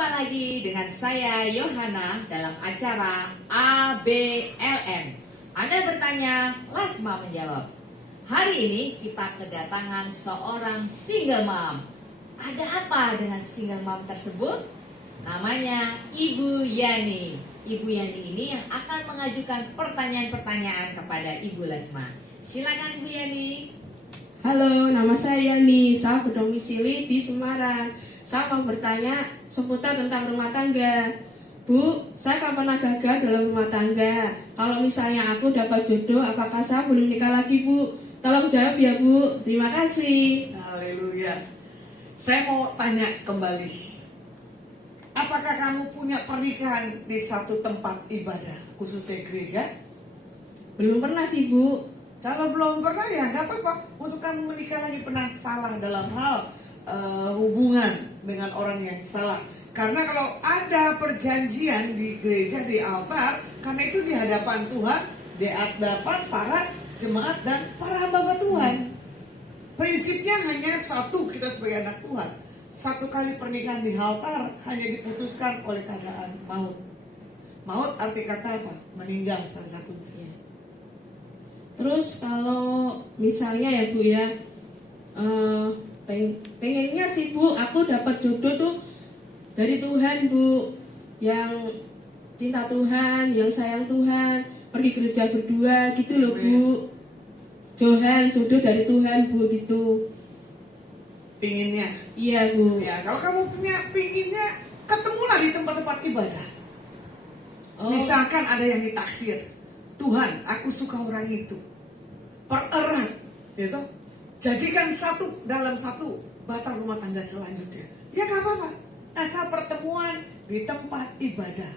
Jumpa lagi dengan saya Yohana dalam acara ABLM. Anda bertanya, Lasma menjawab. Hari ini kita kedatangan seorang single mom. Ada apa dengan single mom tersebut? Namanya Ibu Yani. Ibu Yani ini yang akan mengajukan pertanyaan-pertanyaan kepada Ibu Lasma. Silakan Ibu Yani. Halo, nama saya Yani. Saya berdomisili di Semarang. Saya mau bertanya seputar tentang rumah tangga. Bu, saya kan pernah gagal dalam rumah tangga. Kalau misalnya aku dapat jodoh, apakah saya belum nikah lagi, Bu? Tolong jawab ya, Bu. Terima kasih. Haleluya. Saya mau tanya kembali. Apakah kamu punya pernikahan di satu tempat ibadah, khususnya gereja? Belum pernah sih, Bu. Kalau belum pernah ya nggak apa-apa. Untuk kamu menikah lagi pernah salah dalam hal hubungan dengan orang yang salah. Karena kalau ada perjanjian di gereja, di altar, karena itu di hadapan Tuhan, di hadapan para jemaat dan para hamba Tuhan. Prinsipnya hanya satu, kita sebagai anak Tuhan. Satu kali pernikahan di altar hanya diputuskan oleh keadaan maut. Maut arti kata apa? Meninggal salah satunya. Terus kalau misalnya ya, Bu ya, pengennya sih, Bu, aku dapat jodoh tuh dari Tuhan, Bu, yang cinta Tuhan, yang sayang Tuhan, pergi gereja berdua gitu loh, Bu. Jodoh dari Tuhan, Bu, gitu. Pinginnya. Iya, Bu. Ya, kalau kamu punya pinginnya, ketemulah di tempat-tempat ibadah. Misalkan ada yang ditaksir, Tuhan, aku suka orang itu. Pererat, gitu. Jadikan satu dalam satu batang rumah tangga selanjutnya. Ya gak apa-apa. Asal pertemuan di tempat ibadah.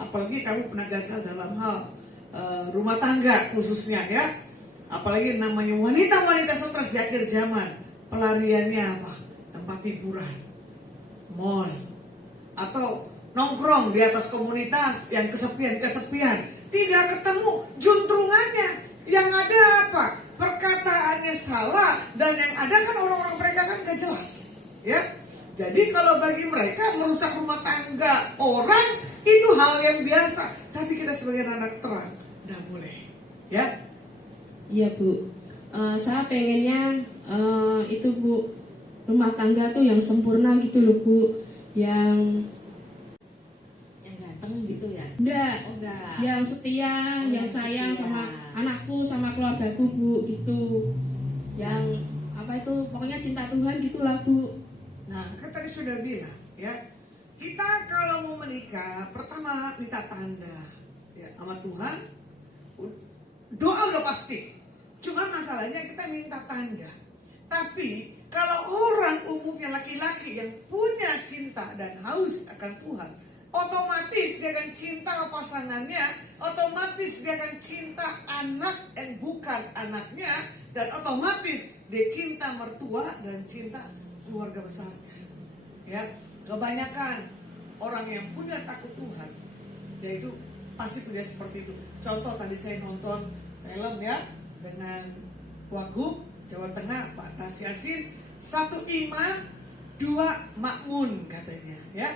Apalagi kamu pernah gagal dalam hal rumah tangga khususnya ya. Apalagi namanya wanita-wanita stres di akhir zaman. Pelariannya apa? Tempat hiburan, mall, atau nongkrong di atas komunitas yang kesepian. Tidak ketemu juntrungannya. Yang ada apa? Perkataannya salah. Dan yang ada kan orang-orang mereka kan gak jelas. Ya. Jadi kalau bagi mereka merusak rumah tangga orang itu hal yang biasa. Tapi kita sebagai anak terang gak boleh. Ya. Iya, Bu. Saya pengennya itu, Bu, rumah tangga tuh yang sempurna gitu loh, Bu. Yang Ganteng gitu ya? enggak, Oh, enggak. yang setia, yang sayang setia. sama anakku, sama keluargaku, Bu, gitu. Yang apa itu, pokoknya cinta Tuhan gitulah, Bu. Nah, kan tadi sudah bilang ya, kita kalau mau menikah pertama minta tanda ya sama Tuhan. Doa udah pasti. Cuma masalahnya kita minta tanda. Tapi kalau orang umumnya laki-laki yang punya cinta dan haus akan Tuhan, otomatis dia akan cinta pasangannya, otomatis dia akan cinta anak yang bukan anaknya, dan otomatis dia cinta mertua dan cinta keluarga besarnya. Ya, kebanyakan orang yang punya takut Tuhan, yaitu pasti punya seperti itu. Contoh tadi saya nonton film ya dengan Wagub Jawa Tengah, Pak Tas Yasin, 1 iman, 2 makmun katanya ya.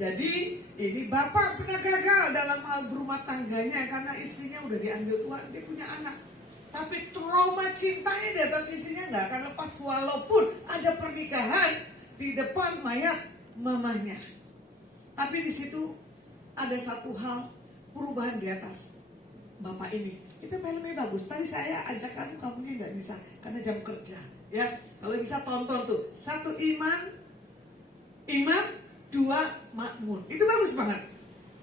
Jadi ini bapak pernah gagal dalam hal berumah tangganya karena istrinya udah diambil Tuhan, dia punya anak. Tapi trauma cintanya di atas istrinya nggak akan lepas walaupun ada pernikahan di depan mayat mamanya. Tapi di situ ada satu hal perubahan di atas bapak ini. Itu filmnya bagus. Tadi saya ajak kamunya nggak bisa karena jam kerja. Ya, kalau bisa tonton tuh 1 iman, 2 makmun. Itu bagus banget.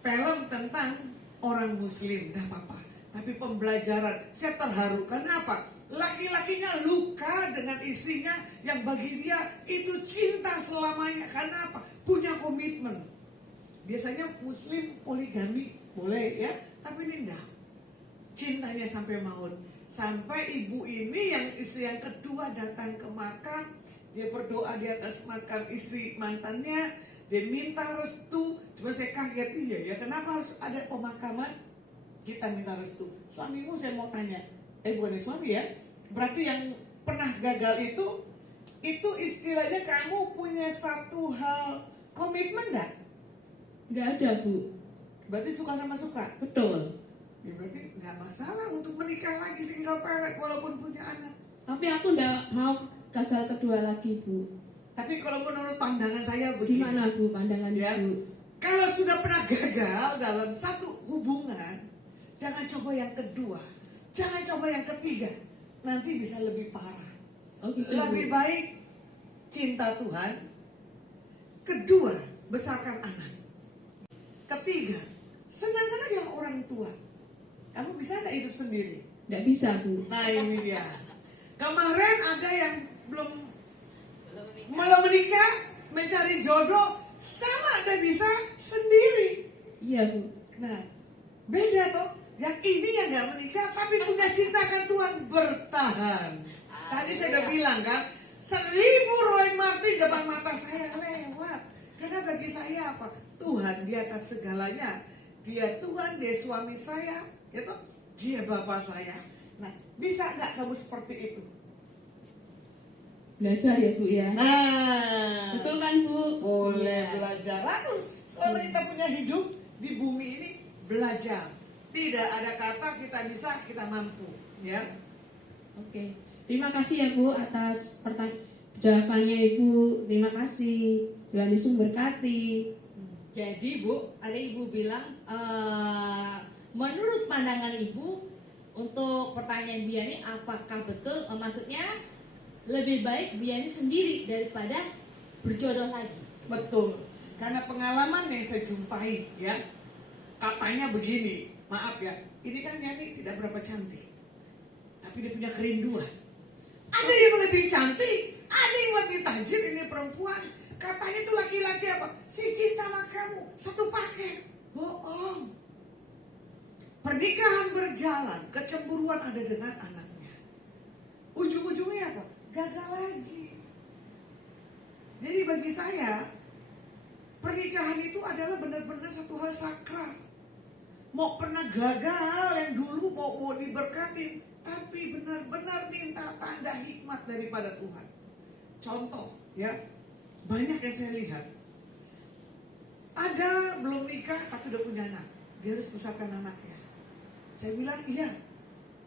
Film tentang orang Muslim, dah apa-apa. Tapi pembelajaran, saya terharu. Kenapa? Laki-lakinya luka dengan istrinya yang bagi dia itu cinta selamanya. Karena apa? Punya komitmen. Biasanya Muslim poligami boleh ya, tapi ini enggak. Cintanya sampai maut. Sampai ibu ini yang istri yang kedua datang ke makam, dia berdoa di atas makam istri mantannya, dia minta restu. Cuma saya kaget, iya ya, kenapa harus ada pemakaman? Kita minta restu. Suamimu saya mau tanya, bukan suami ya, berarti yang pernah gagal itu istilahnya kamu punya satu hal komitmen enggak? Nggak ada, Bu. Berarti suka sama suka. Betul. Ya berarti nggak masalah untuk menikah lagi single parent walaupun punya anak. Tapi aku nggak mau gagal kedua lagi, Bu. Tapi kalau menurut pandangan saya begini. Gimana, Bu, pandangan Ya. Ibu? Kalau sudah pernah gagal dalam satu hubungan, jangan coba yang kedua, jangan coba yang ketiga. Nanti bisa lebih parah. Oh gitu, Lebih Bu. baik cinta Tuhan. Kedua, besarkan anak. Ketiga, senangkan aja orang tua. Kamu bisa nggak hidup sendiri? Nggak bisa, Bu. Nah ini dia. Kemarin ada yang belum menikah, mencari jodoh, sama ada bisa sendiri. Iya, Bu. Nah, beda toh. Yang ini yang nggak menikah tapi punya cinta kan Tuhan, bertahan. Tadi saya udah bilang kan, 1000 Roy Martin depan mata saya lewat. Karena bagi saya apa? Tuhan di atas segalanya. Dia Tuhan, dia suami saya, ya toh? Dia bapak saya. Nah, bisa nggak kamu seperti itu? Belajar ya, Bu ya. Nah, Betul kan, Bu? boleh Iya. belajar. Harus selama kita punya hidup di bumi ini, belajar. Tidak ada kata kita bisa, kita mampu, ya. Oke. Terima kasih ya, Bu, atas jawabannya Ibu. Terima kasih. Tuhan Yesus memberkati. Jadi Bu, ada Ibu bilang menurut pandangan Ibu untuk pertanyaan Biani, apakah betul maksudnya lebih baik Biani sendiri daripada berjodoh lagi? Betul. Karena pengalaman yang saya jumpai, ya, katanya begini. Maaf ya, ini kan Yani tidak berapa cantik, tapi dia punya kerinduan. Ada yang lebih cantik, ada yang lebih tajir. Ini perempuan, katanya itu laki-laki apa? Si cinta sama kamu, satu paket. Bohong. Pernikahan berjalan, kecemburuan ada dengan anaknya. Ujung-ujungnya apa? Gagal lagi. Jadi bagi saya, pernikahan itu adalah benar-benar satu hal sakral. Mau pernah gagal yang dulu mau diberkatin, tapi benar-benar minta tanda hikmat daripada Tuhan. Contoh, ya, banyak yang saya lihat. Ada belum nikah tapi udah punya anak, dia harus besarkan anaknya. Saya bilang iya,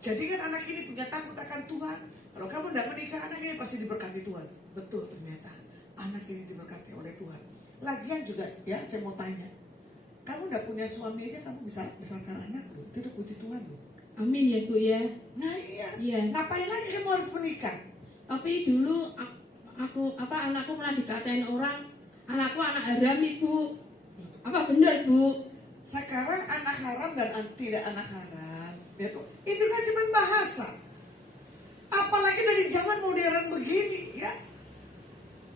jadikan anak ini punya takut akan Tuhan. Kalau kamu tidak menikah, anak ini pasti diberkati Tuhan. Betul, ternyata anak ini diberkati oleh Tuhan. Lagian juga, ya, saya mau tanya, kamu udah punya suami aja kamu bisa besarkan anak loh. Itu udah puji Tuhan loh. Amin ya, Bu ya. Nah iya. Iya. Ngapain lagi kamu harus menikah? Tapi dulu anakku pernah dikatain orang, anakku anak haram, Ibu. Apa benar, Bu? Sekarang anak haram dan tidak anak haram, itu kan cuma bahasa. Apalagi dari zaman modern begini, ya.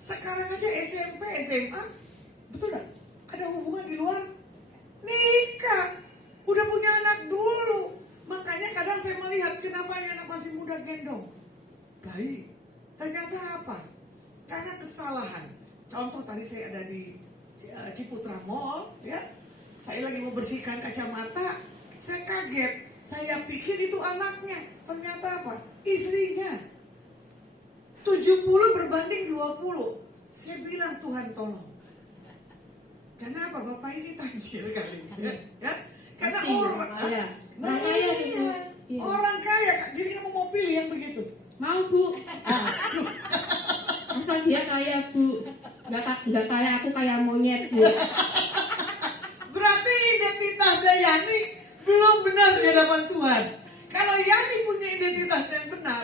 Sekarang aja SMP, SMA, betul gak? Ada hubungan di luar nikah, udah punya anak dulu. Makanya kadang saya melihat kenapa ini anak masih muda gendong bayi. Ternyata apa? Karena kesalahan. Contoh tadi saya ada di Ciputra Mall, ya. Saya lagi membersihkan kacamata, saya kaget. Saya pikir itu anaknya, ternyata apa? Istrinya. 70 berbanding 20. Saya bilang Tuhan tolong. Kenapa Bapak ini tajir kali ini? Ya? Karena Pasti, orang ya. nah, Orang kaya, iya. Bu. Iya. Orang kaya, jadi kamu mau pilih yang begitu? Mau, Bu. Masa dia kaya, Bu? Nggak kaya, aku kaya monyet, Bu. Berarti identitasnya Yani belum benar di hadapan Tuhan. Kalau Yani punya identitas yang benar,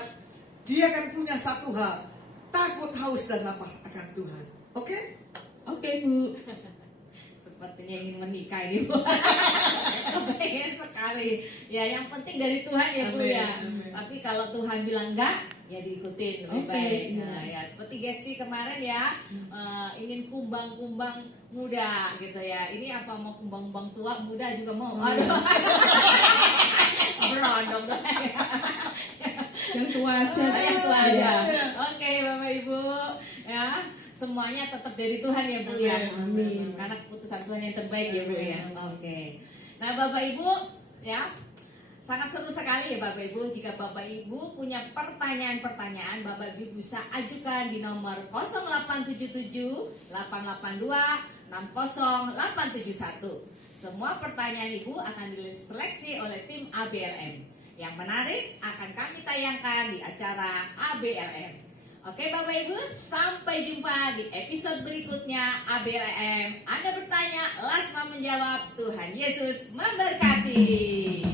dia akan punya satu hal, takut, haus, dan lapar akan Tuhan. Oke? Oke, Bu. Sepertinya ingin menikah ini Bu. Kepengen sekali. Ya yang penting dari Tuhan ya Bu Amin, ya. amin. Tapi kalau Tuhan bilang enggak, ya diikutin lebih Oke, baik. iya. Nah, ya seperti Gesti kemarin ya, ingin kumbang-kumbang muda gitu ya. Ini apa mau kumbang-kumbang tua, muda juga mau. Aduh. Berondong lah ya. Yang tua aja. Yang tua aja. Iya. Oke Bapak Ibu ya. Semuanya tetap dari Tuhan ya Bu ya. Amin. Karena keputusan Tuhan yang terbaik ya Bu ya. Amin. Oke. Nah Bapak Ibu ya, sangat seru sekali ya Bapak Ibu. Jika Bapak Ibu punya pertanyaan-pertanyaan, Bapak Ibu bisa ajukan di nomor 0877 882 60871. Semua pertanyaan Ibu akan diseleksi oleh tim ABLM. Yang menarik akan kami tayangkan di acara ABLM. Oke Bapak Ibu, sampai jumpa di episode berikutnya ABLM. Anda bertanya, Lasma menjawab. Tuhan Yesus memberkati.